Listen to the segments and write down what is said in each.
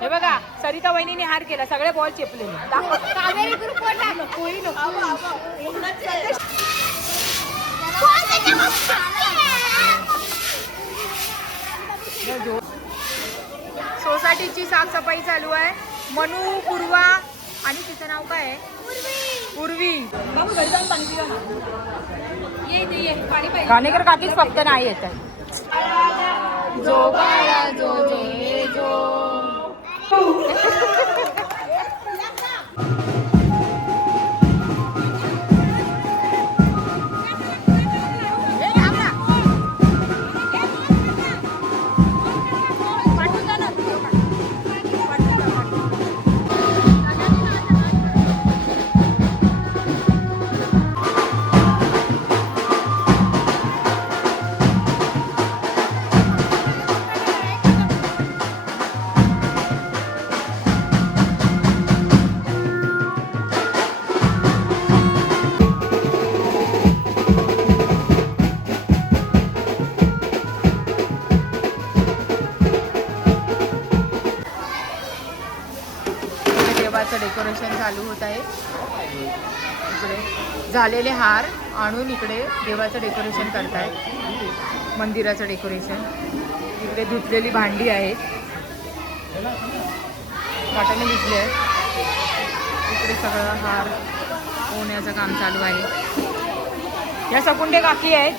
हे बघा सरिता वहिनीने हार केला, सगळे बॉल चेपले. सोसायटीची साफसफाई चालू आहे. मनू, पूर्वा आणि तिचं नाव काय आहे? पूर्वी. कानेकर काकीच फक्त नाही येत आहे. जो बाळा जो जो ये जो. डेकोरेशन चालू होत आहे. इकडे झालेले हार आणून इकडे देवाचं डेकोरेशन करतायत, मंदिराचं डेकोरेशन. इकडे धुतलेली भांडी आहेत, वाटाणे दिसले आहेत. इकडे सगळं हार होण्याचं काम चालू आहे. या सकुंडे काकी आहेत.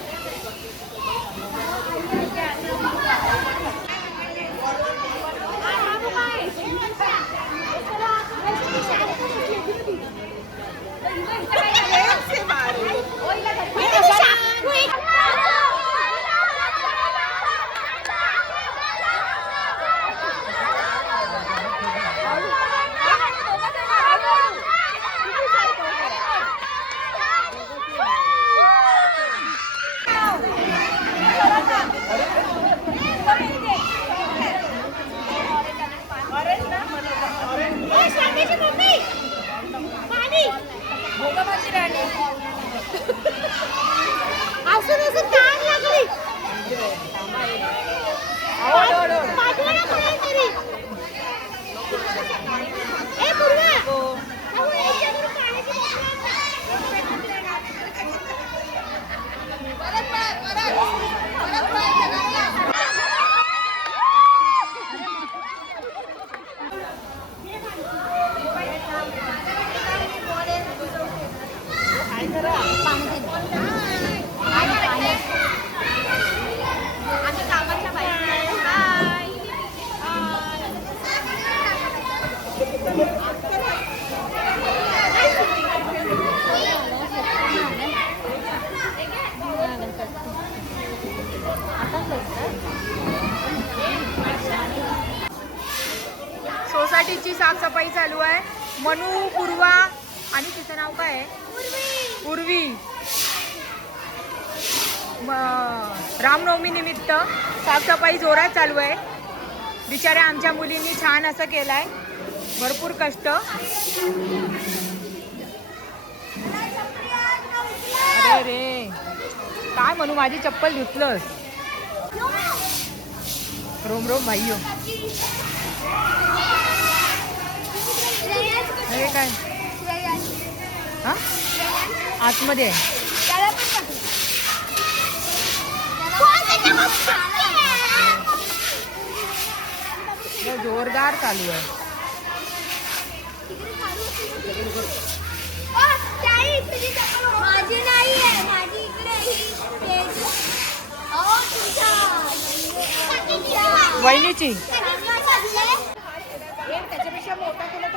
सोसायटीची साफसफाई चालू आहे. मनू, पूर्वा आणि तिचं नाव काय आहे? पूर्वी. रामनवमी निमित्त साफसफाई जोरात चालू आहे. बिचाऱ्या आमच्या मुलींनी छान असं केलंय, भरपूर कष्ट. अरे रे काय म्हणू, माझी चप्पल धुतलंस. रोम रोम भाईयो. हे काय हा आतमध्ये आहे. जोरदार चालू आहे. माझी नाही आहे, माझी इकडे वहिनीची.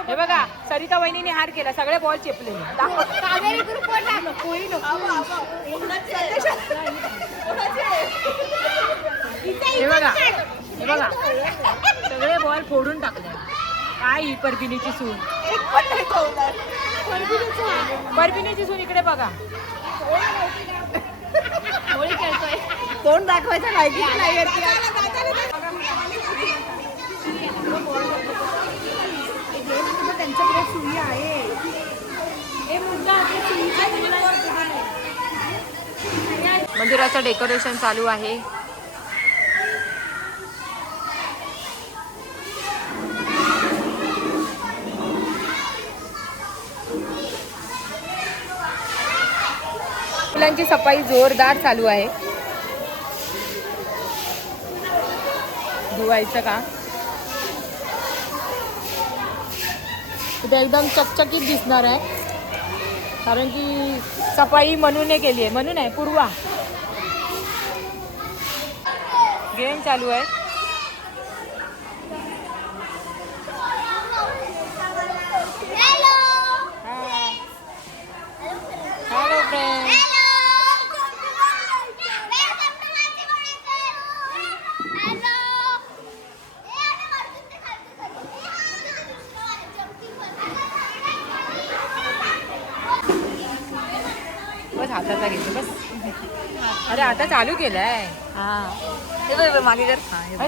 हे बघा सरिता वहिनीने हार केला, सगळे बॉल चेपले. हे बघा हे बघा सगळे बॉल फोडून टाकले. काय ही परबिनीची सून. परबिनीची सून इकडे बघा. होळी खेळतोय. तोंड दाखवायचं नाही. त्यांच्याकडे सुई आहे. मंदिराचं डेकोरेशन चालू आहे. चपलांची सफाई जोरदार चालू आहे. धुवायचं का ते एकदम चकचकीत दिसणार आहे कारण की सफाई म्हणून केली आहे. म्हणून आहे पूर्वा गेम चालू आहे. Hello friend. बस हाताचा घेतो बस. अरे आता चालू केलंय. हा मागे कर. हा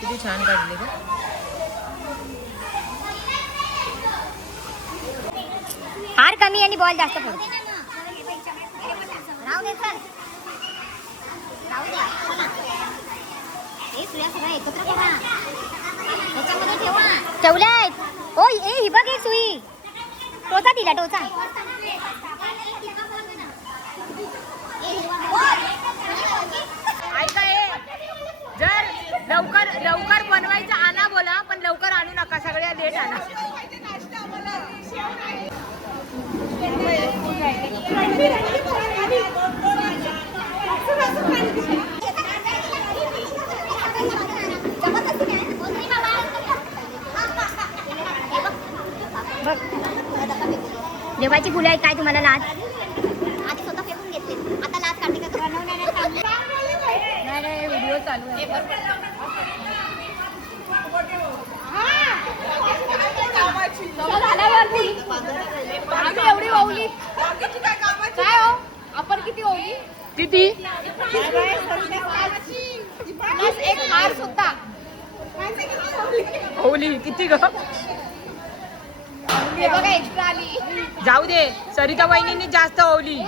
किती छान काढले ग. हार कमी आणि बॉल जास्त पडतो. राहू दे चल. राहू द्या. हे सुया सगळं एकत्र करा. त्याच्यामध्ये ठेवा. ठेवलाय. ओ ए ही बघ एक सुई. टोचा दिला टोचा. ऐका जर लवकर बनवायचं आणा बोला पण लवकर आणू नका. सगळ्या लेट आणा. देवाची फुलं आहे काय तुम्हाला लाज. आधी स्वतः फेकून घेतले आता लाज काढते का. नाही व्हिडिओ चालू आहे. आम्ही एवढी ओवली काय हो आपण किती ओवली किती एक हार सुद्धा ओली किती ग. हे बघा एक्स्ट्रा आली. जाऊ दे सरिता वहिनींनी जास्त ओवली.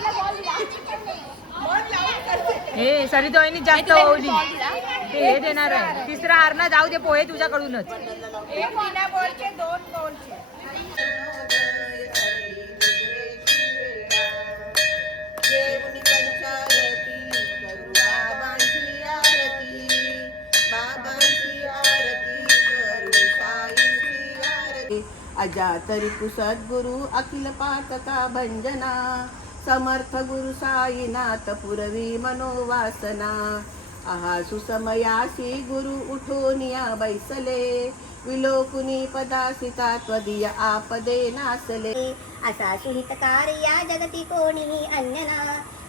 हे सरिता वहिनी जास्त ओवली. ते हे देणार आहे. तिसरा हार ना जाऊ दे पोहे तुझ्याकडूनच. एक बिना बॉलचे 2 बॉलचे. अजातरी सद्गुरु अखिल पातका भंजना समर्थ गुरु साईनाथ पुरवी मनोवासना आहा सुसमयासी गुरु उठोनिया बैसले विलोकुनी पदासी त्वदीय आपदे नासले असा सुहितकार या जगती कोणी अन्यना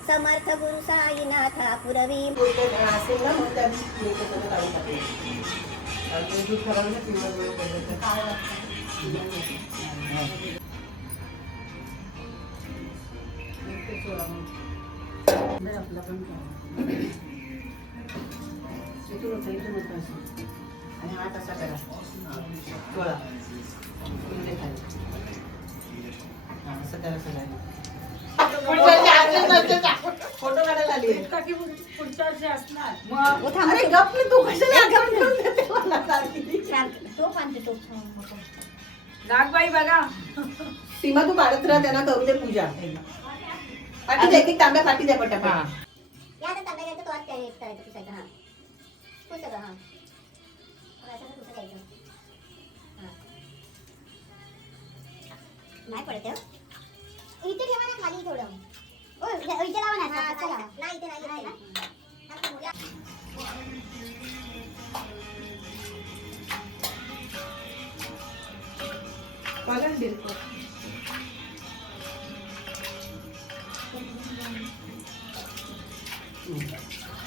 समर्थ गुरु साईनाथ पुरवी. आणि हात असा करा. सोळा असं करा सगळ्यांनी. फोटो काढायला आली पुढच्या असणार. अरे गप तू कशाला नागबाई बघा. सीमा तू काढत राहा त्यांना करू दे पूजा. पाठी द्या एक तांब्या पाठी द्या पटापट. या आता तांब्या घ्यायचं तो आत काय करायचं पुसायचं. हा पुसलं हा असं पुसं द्यायचं. हा नाही पडते इथे ठेवा ना खाली थोडं. ओ इथे लावा ना. चला नाही इथे नाही ना.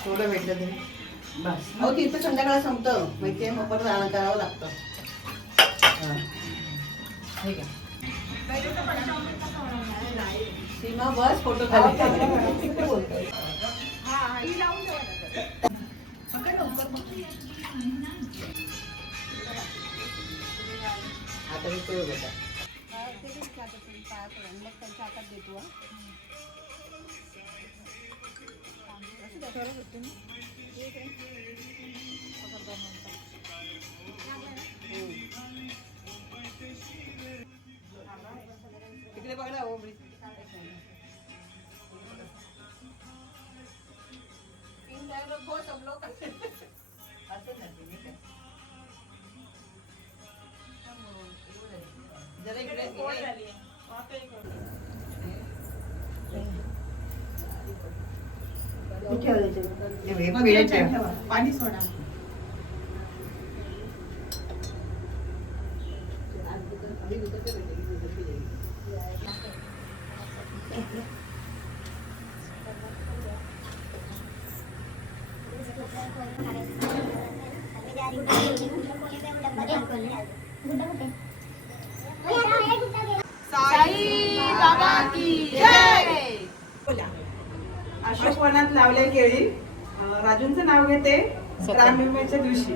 थोडं भेटलं तरी बस. अहो तिथं संध्याकाळ संपतं माहितीये. मग परत राहणं करावं लागतं. ठीक आहे. सीमा बस फोटो खाली. आता मी तो बेटा त्यांच्या हातात देतो. तिकडे बघा. जरा इकडे पाणी सोडा अशोक वनात लावल्या केळी. राजूंचं नाव घेते. रामनवमीच्या दिवशी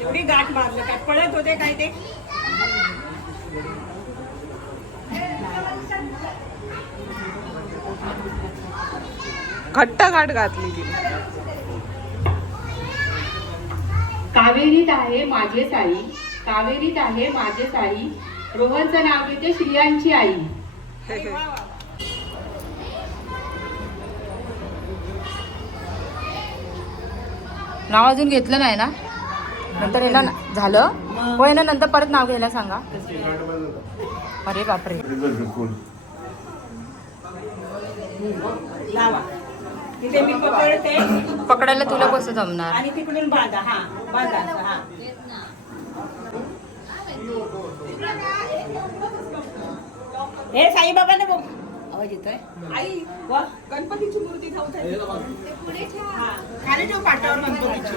एवढी गाठ मारलं काय पळत होते काय ते. घट्ट गाठ घातली ती. कावेरीत आहे माझे साई, कावेरीत आहे माझे साई, रोहनचं नाव घेते श्रियांची आई. नाव अजून घेतलं नाही ना? नंतर याला झालं होय ना, नंतर परत नाव घ्यायला सांगा. अरे बापरे. लावा तिथे मी पकडते पकडायला तुला कसं जमणार? आणि तिकडून बांधा. हा बांधा असं, हा हे साईबाबांना बघ आवाज येतोय. आई वा गणपतीची मूर्ती ठेवत आहे. खाली ठेव पाटावर गणपतीची.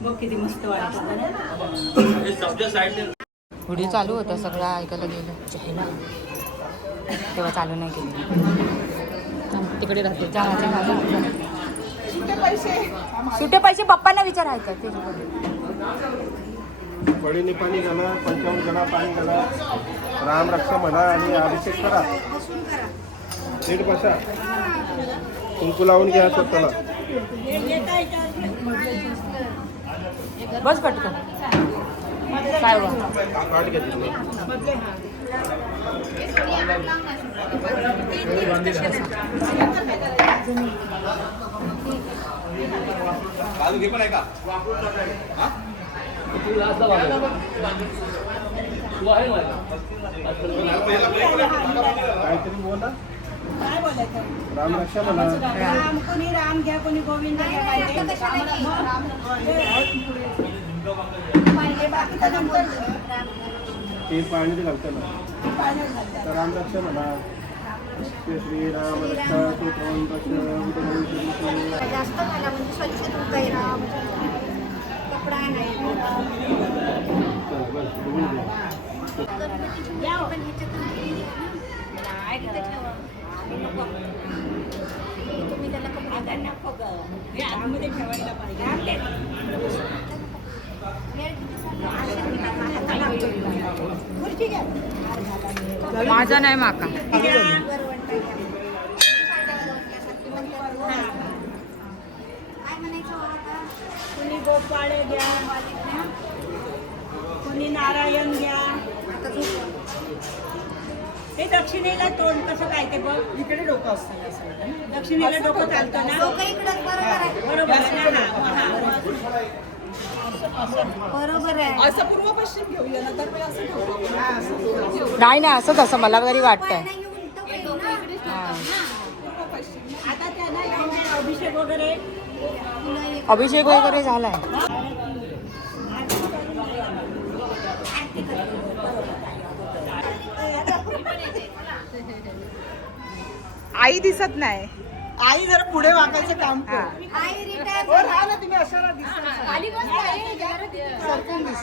बघ किती मस्त वाटतं. पुढे चालू होता सगळं ऐकायला गेलं चहाला तेव्हा चालू नाही केलं. तिकडे राहते सुटे पैसे पप्पांना विचारायचं. बळीने पाणी घाला, पंचावन्न घाला, पाणी घाला, राम रक्षा म्हणा आणि अभिषेक करा. नीट बसा, कुंकू लावून घ्या स्वतःला. बस पटकन काय काढ घ्या तिथून. काहीतरी बोला. काय बोलायचं? राम रक्षा म्हणा. राम कोणी राम घ्या, कोणी गोविंद घ्या. ते पाणी घालतं ना, तर राम रक्षा म्हणा. श्री राम रक्षा जास्त मला म्हणजे स्वच्छ धुता येईल कपडा नाही. तुम्ही त्याला आतमध्ये ठेवायला पाहिजे. माझा नाही माका. कुणी गोपाळे घ्या, कुणी नारायण घ्या. ते दक्षिणेला तोंड कसं काय ते बघ. इकडे डोकं असतं. दक्षिणेला डोकं चालतं ना. बरोबर आहे ना. बरोबर आहे. असं पूर्व पश्चिम घेऊया ना, तर असं नाही नाही असंच असं मला तरी वाटतंय. आता त्यांना अभिषेक वगैरे अभिषेक वगैरे झालाय. आई दिसत नाही. आई जरा पुढे वाकायचं काम कर. आई रिटायर हो, राहा ना तुम्ही अशाला दिसता.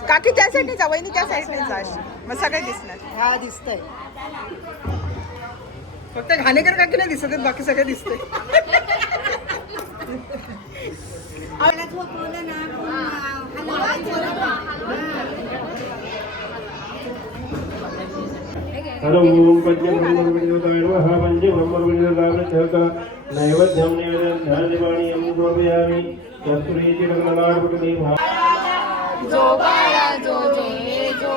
काकी त्या साईडने जा, वहिनी त्या साईडने जा अशी. मग सगळे दिसणार. हा दिसतंय. फक्त घाणेकर काकी नाही दिसत आहेत, बाकी सगळे दिसतंय. मला झोपवलं ना हर ओम पंचब्रह्मविद्योताय नमः. पंचब्रह्मविद्योतावृद्धः नैवेद्यं निवेदनं ध्यानदिवाणीयं समर्पयामि. कस्तुरीति लग्नलाडपटुनी जो बाळा जो जो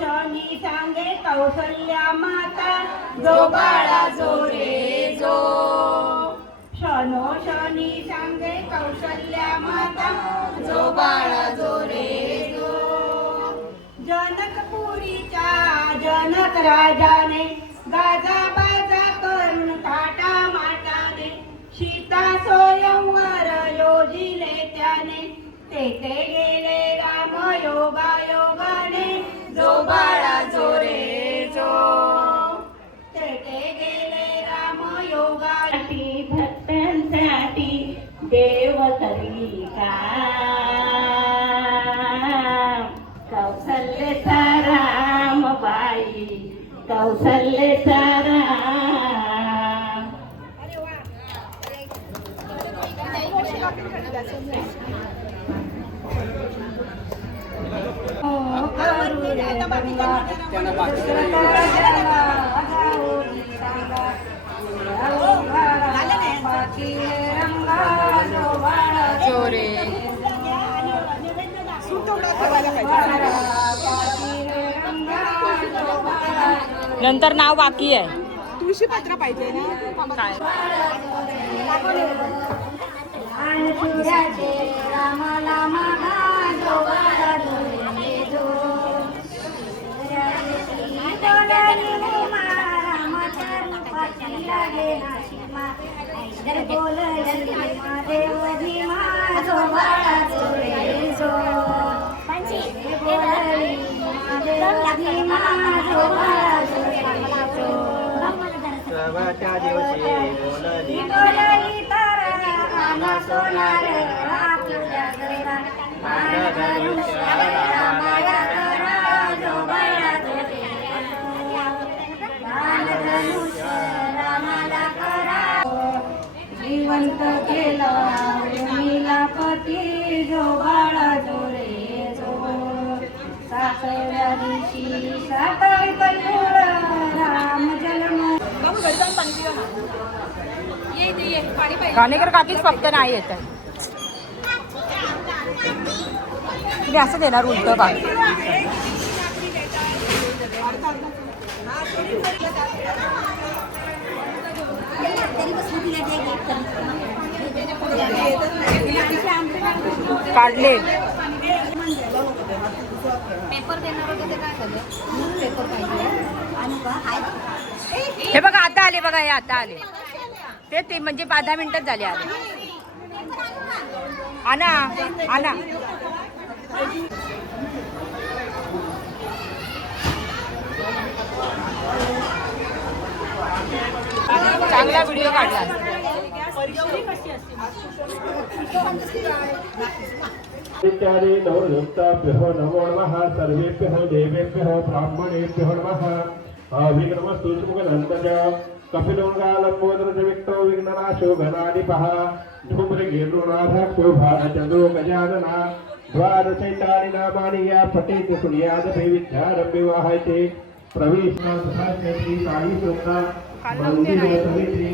शनी सांगे कौशल्या माता जो बाळा जो रे जो शनी सांगे कौशल्या माता जो बाळा जो रे जो जनकपुरीच्या जनक राजाने गाजा बाजा करून थाटा माटाने सीता स्वयंवर योजिले त्याने तेथे गेले राम योगा योगाने जो बाळा जो रे जो तेथे गेले राम योगासाठी भक्तांसाठी देव करी का कौशल्यचा राम बाई कौशल्यचा राम चोरे नंतर नाव बाकी आहे. तुळशी पत्र पाहिजे ना काय सर्वाच्या दिवशी बोलली जिवंत केला नीलापती जो बाळा जो रे जो सातव्या दिवशी सातवी कल्लूर राम जन्म कानेकर काकीच फक्त नाही येत आहे. तुम्ही असं देणार उलट बाकी काढले. पेपर देणार होते ते काय झालं पेपर पाहिजे आणि का हे बघा आता आले बघा हे आता आले ते म्हणजे 5-10 मिनिटच झाले आले. आणा आणा चांगला व्हिडिओ काढला. इत्यादि नवदत्ताभ्यो नमो नमः सर्वेभ्यो देवेभ्यो ब्राह्मणेभ्यो नमः विघ्नमस्तु सुमुखदन्तज कपिलोङ्गालम्बोदरजविक्तो विघ्ननाशो घनाधिपः धूम्रगेरुनाथाक्षो भारचन्द्रो गजानना द्वादशैतानि नामानि या पठेत् शृणुयादभिविद्यारम्भिवाहयते प्रवेशनाथाश्री साई सुंदर मंदिर समिति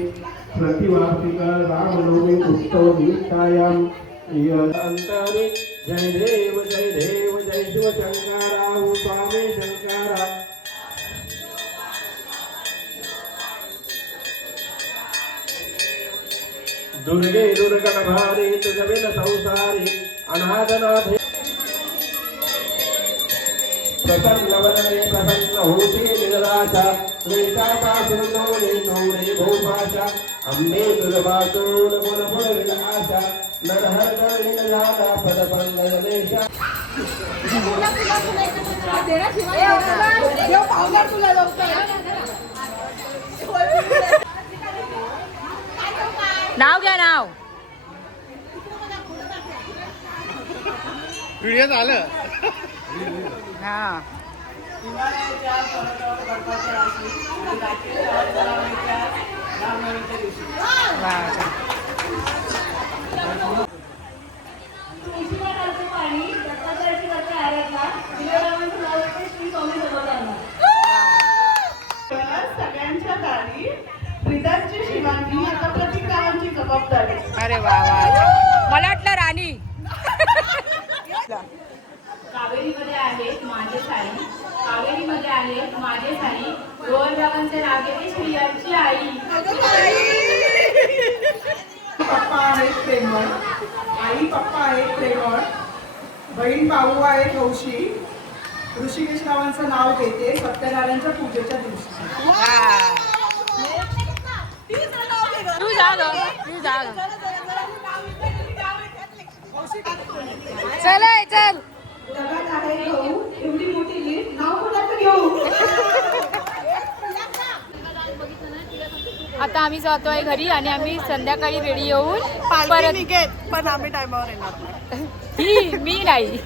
प्रतिवार्षिक रामनवमी उत्सव निमित्तायां अंतरे जय देव जय शिव शंकरा स्वामी शंकरा दुर्गे दुर्गणभारे तुझविन संसारी अनाथनाथे प्रसन्नवदने प्रसन्न होते निराशा वेदापासून नवरे भूभाषा अम्बे दुर्वासून गुणफुल आशा नरहर करुण झाला पदपंगलेशा नाव घ्या नाव. व्हिडिओ झालं. हा सगळ्यांच्या दारी प्रिदाची शिवांनी आता प्रतिकारांची जबाबदारी. अरे वा वा मला वाटलं राणी. कावेरीमध्ये आहेत माझे साई. कावेरी माझे साई रोहनरावांचे नाव घेते श्रियांची आई. पप्पा आहेत प्रेमळ, आई पप्पा आहेत प्रेमळ, बहीण भाऊ आहेत हौशी. ऋषिकेशरावांचं नाव घेते सत्यनारायणच्या पूजेच्या दिवशी. तू जा गं, तू जा गं. चल चल. जगात आहे गहू एवढी मोठी लीट, नाव कोणाचं घेऊ? आता आम्ही जातोय घरी आणि आम्ही संध्याकाळी रेडी येऊन परत निघेल पण आम्ही टायमावर येणार. ही मी नाही.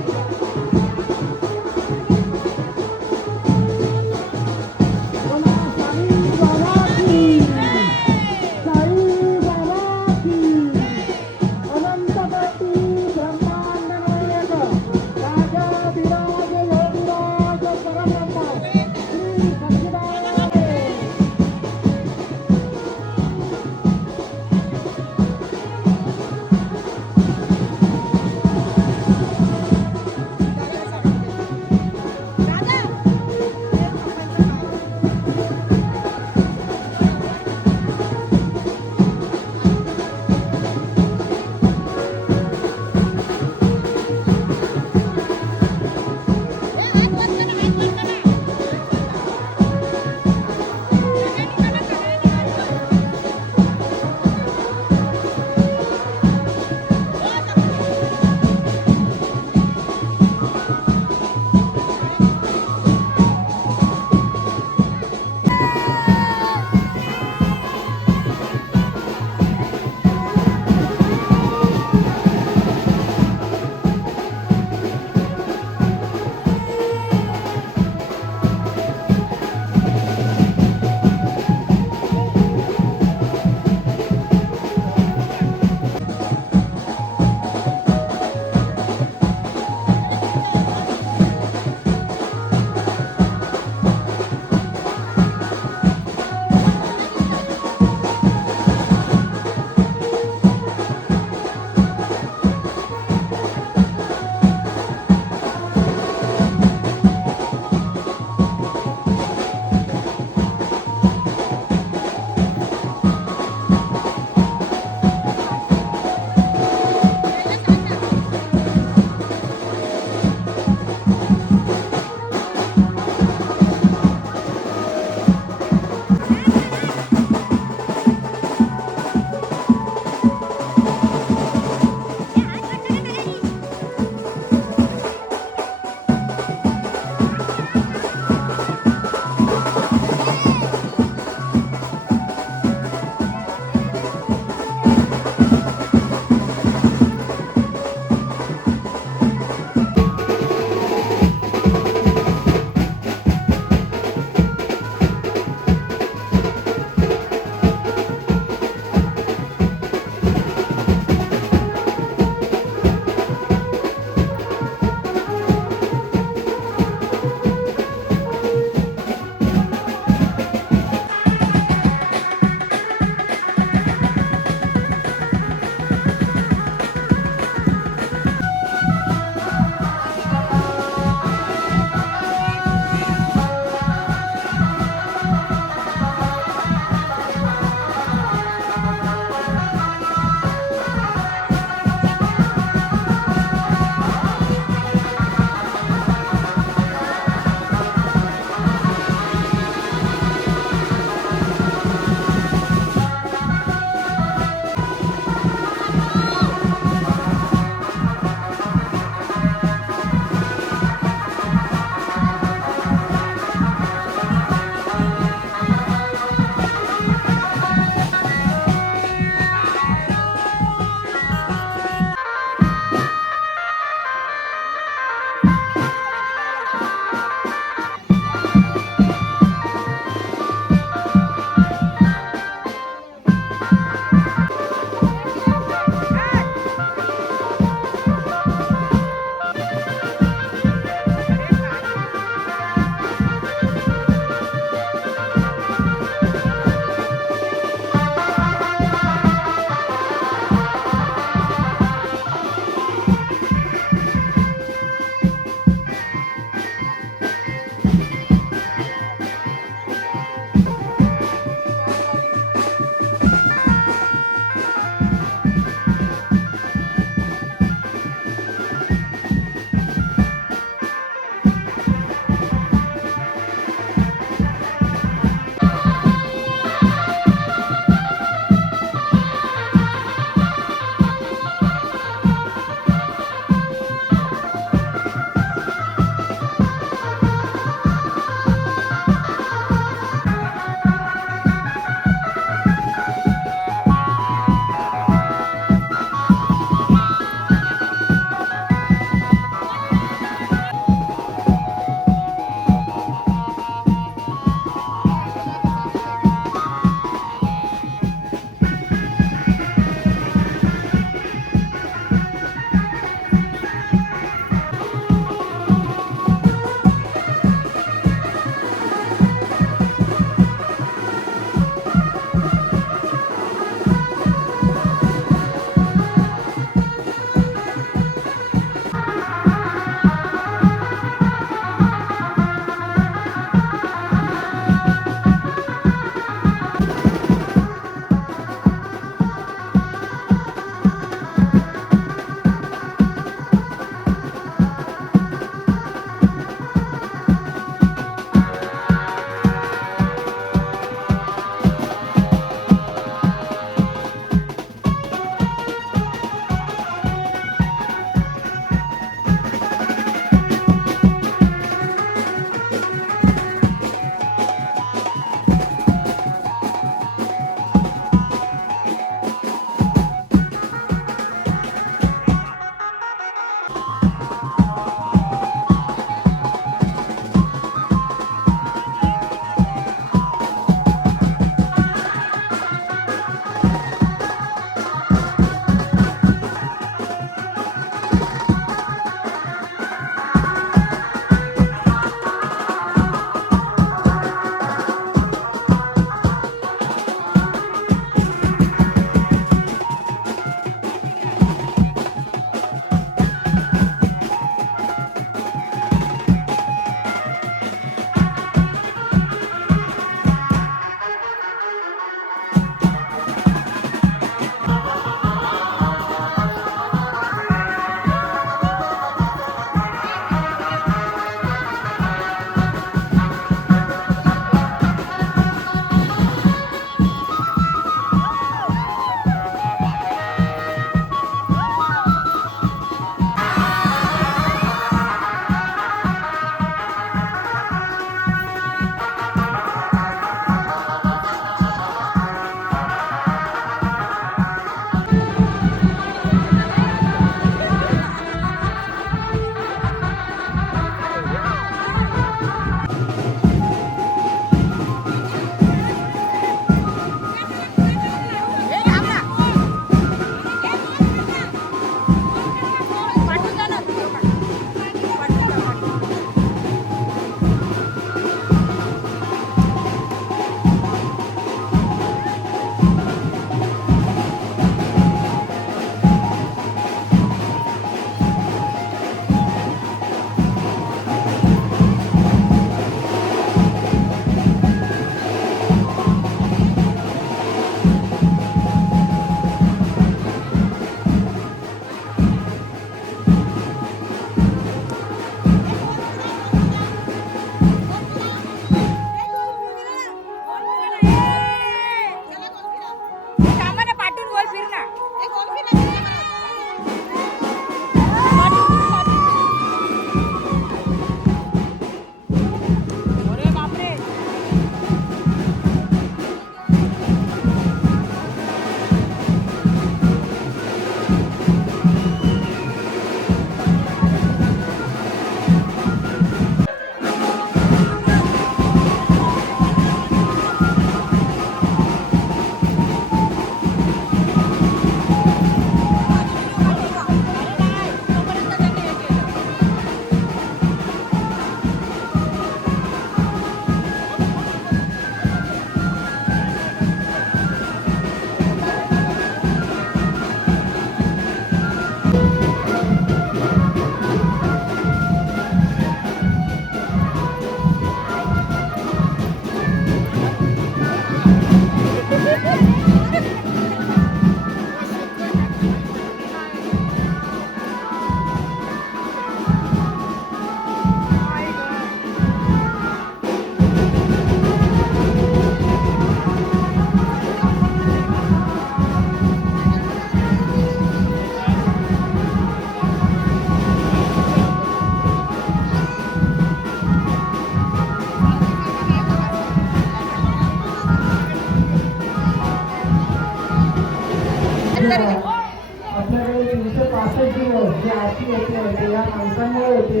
आपल्याकडे 365 दिवस जी आरती होते ते या माणसांमुळे होते.